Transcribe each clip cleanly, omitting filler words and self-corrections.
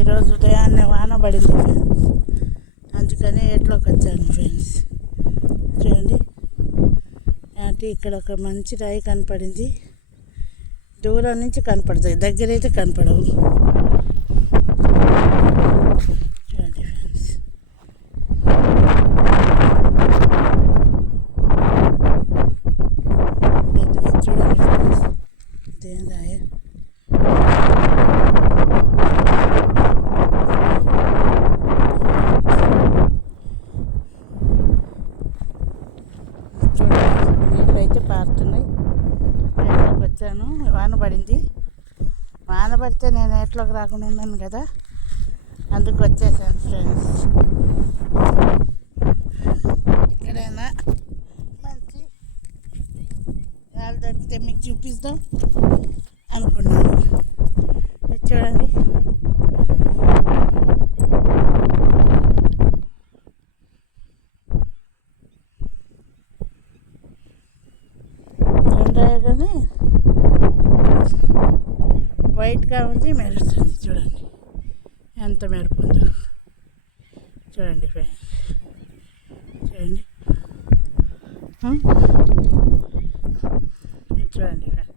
ఈరోజు ఉదయాన్నే వాన పడింది ఫ్రెండ్స్, అందుకని ఎట్లోకి వచ్చాను ఫ్రెండ్స్. చూడండి, అంటే ఇక్కడ ఒక మంచి రాయి కనపడింది. దూరం నుంచి కనపడుతుంది, దగ్గర అయితే కనపడవు. చూడండి ఫ్రెండ్స్, చూడండి ఫ్రెండ్స్, ఇదేం రాయి. నీళ్ళు అయితే పారుతున్నాయి. ఎట్లోకి వచ్చాను, వాన పడింది. వాన పడితే నేను ఎట్లోకి రాకుండా ఉన్నాను కదా, అందుకు వచ్చేసాను ఫ్రెండ్స్. ఇక్కడైనా మంచి రాళ్ళు దొరికితే మీకు చూపిస్తాం అనుకున్నాను. చూడండి, కానీ వైట్గా ఉంది, మెరుస్తుంది. చూడండి ఎంత మెరుపు ఉందో. చూడండి ఫ్రెండ్స్, చూడండి చూడండి ఫ్రెండ్స్.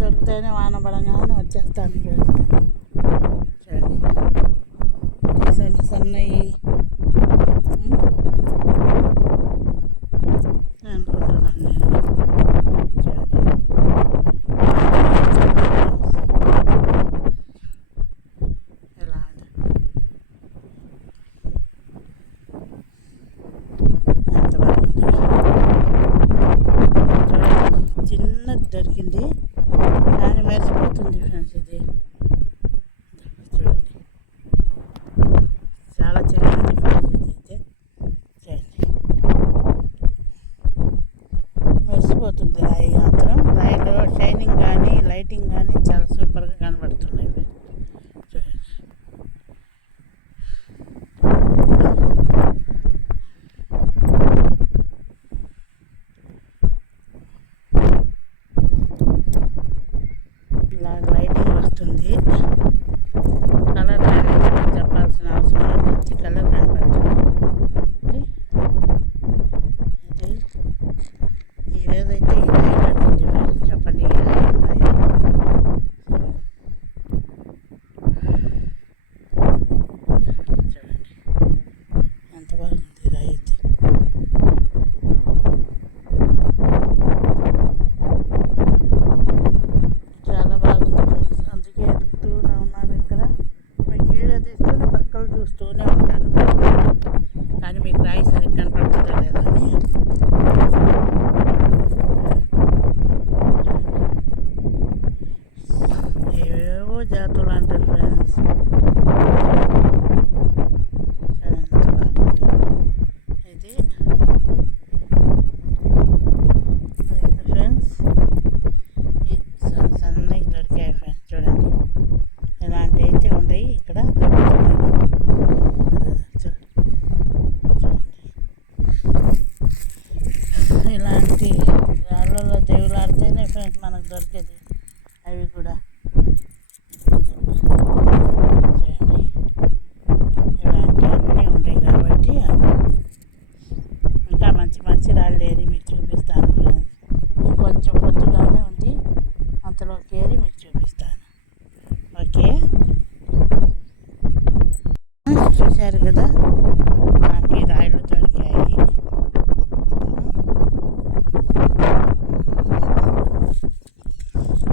దొరికితేనే వాన పడంగానే వచ్చేస్తాను. చూడండి, సన్నయ్యి అనుకుంటున్నాను నేను. చూడండి, ఎలా ఉంది, ఎంత బాగుంది. చూడండి, చిన్నది దొరికింది కానీ మెరిసిపోతుంది ఫ్రెండ్స్. ఇది చూడండి, చాలా చిన్నది ఫ్రెండ్స్. ఇది అయితే చూడండి, మెరిసిపోతుంది రాయి మాత్రం. రాయిలో షైనింగ్ కానీ లైటింగ్ కానీ చాలా సూపర్గా కనబడుతున్నాయి. చూడండి, లైటింగ్ వస్తుంది. కలర్ చెప్పాల్సిన అవసరం లేదు, మంచి కలర్ కనపడుతుంది. ఈరోజైతే ఈ రాయి పడుతుంది ఫ్రెండ్స్. చెప్పండి, ఈ రాయి చూడండి ఎంత బాగుంది రాయి అయితే. చాలా బాగుంది ఫ్రెండ్స్, అందుకే ఎదుగుతూనే ఉన్నాను. ఇక్కడ మీకు వీడియో తీస్తూనే పక్కలు చూస్తూనే ఉంటాను, కానీ మీకు రాయి సరిగ్గా కనపడుతుందా లేదా అని. ఏవేవో జాతులు అంటారు ఫ్రెండ్స్. ఎంత బాగుంది ఇది ఫ్రెండ్స్. సన్నగా దొరికాయి ఫ్రెండ్స్. చూడండి, ఇలాంటి అయితే ఉన్నాయి ఇక్కడ దొరుకుతున్నాయి. ఇలాంటి రాళ్ళలో దేవులాడితేనే ఫ్రెండ్స్ మనకు దొరికేది. అవి కూడా చూడండి, ఇలాంటివన్నీ ఉన్నాయి కాబట్టి ఇంకా మంచి మంచి రాళ్ళు ఏరి మీకు చూపిస్తాను ఫ్రెండ్స్. కొంచెం పొద్దుగానే ఉంది, అంతలోకి ఏరి మీకు చూపిస్తాను. ఓకే, చూశారు కదా, నాకు ఈ రాళ్ళు దొరికాయి.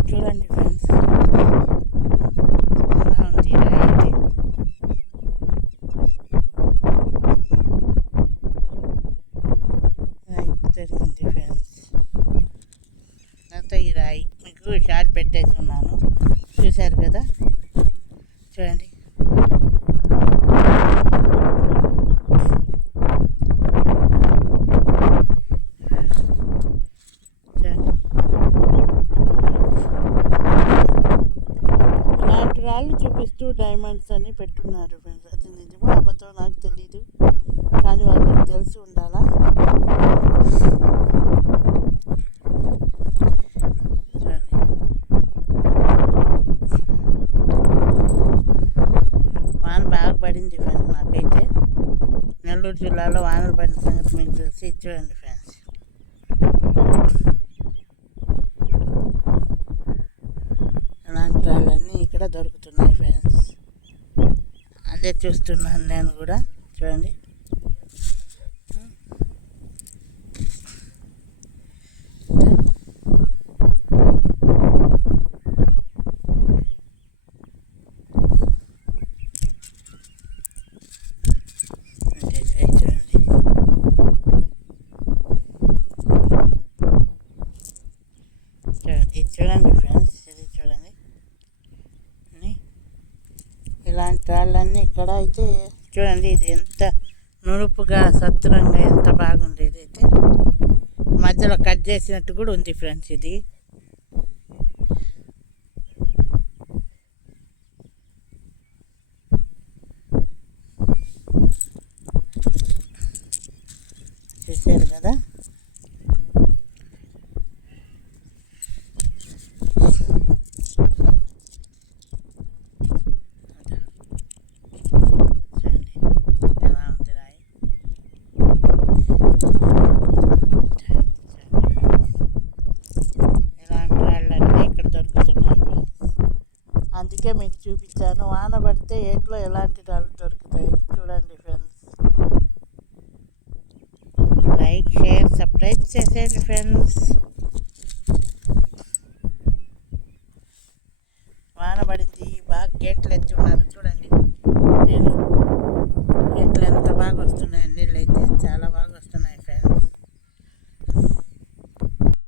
చూడండి ఫ్రెండ్స్, ఎలా ఉంది రాయి అయితే. మీకు షార్ట్ పెట్టేసి ఉన్నాను, చూశారు కదా. చూడండి, చూడండి ఇలాంటి రాళ్ళు చూపిస్తూ డైమండ్స్ అని పెట్టున్నారు ఫ్రెండ్స్. అది నిజమో అబద్ధమో నాకు తెలీదు, కానీ వాళ్ళకి తెలిసి ఉండాలా. వాన బాగా పడింది ఫ్రెండ్స్. నాకైతే నెల్లూరు జిల్లాలో వానలు పడిన సంగతి మీకు తెలిసి చూడండి ఫ్రెండ్స్. ఇలాంటి రాళ్ళన్నీ ఇక్కడ దొరుకుతున్నాయి ఫ్రెండ్స్. అదే చూస్తున్నాను నేను కూడా. చూడండి, ఇది చూడండి ఫ్రెండ్స్, ఇది చూడండి. ఇలాంటి రాళ్ళన్నీ ఇక్కడ అయితే చూడండి. ఇది ఎంత నునుపుగా సత్తురంగా ఎంత బాగుంది. ఇది అయితే మధ్యలో కట్ చేసినట్టు కూడా ఉంది ఫ్రెండ్స్. ఇది చూశారు కదా. అందుకే మీకు చూపించాను. వాన పడితే ఏట్లో ఎలాంటి రాళ్ళు దొరుకుతాయి చూడండి ఫ్రెండ్స్. లైక్, షేర్, సబ్స్క్రైబ్ చేసేయండి ఫ్రెండ్స్.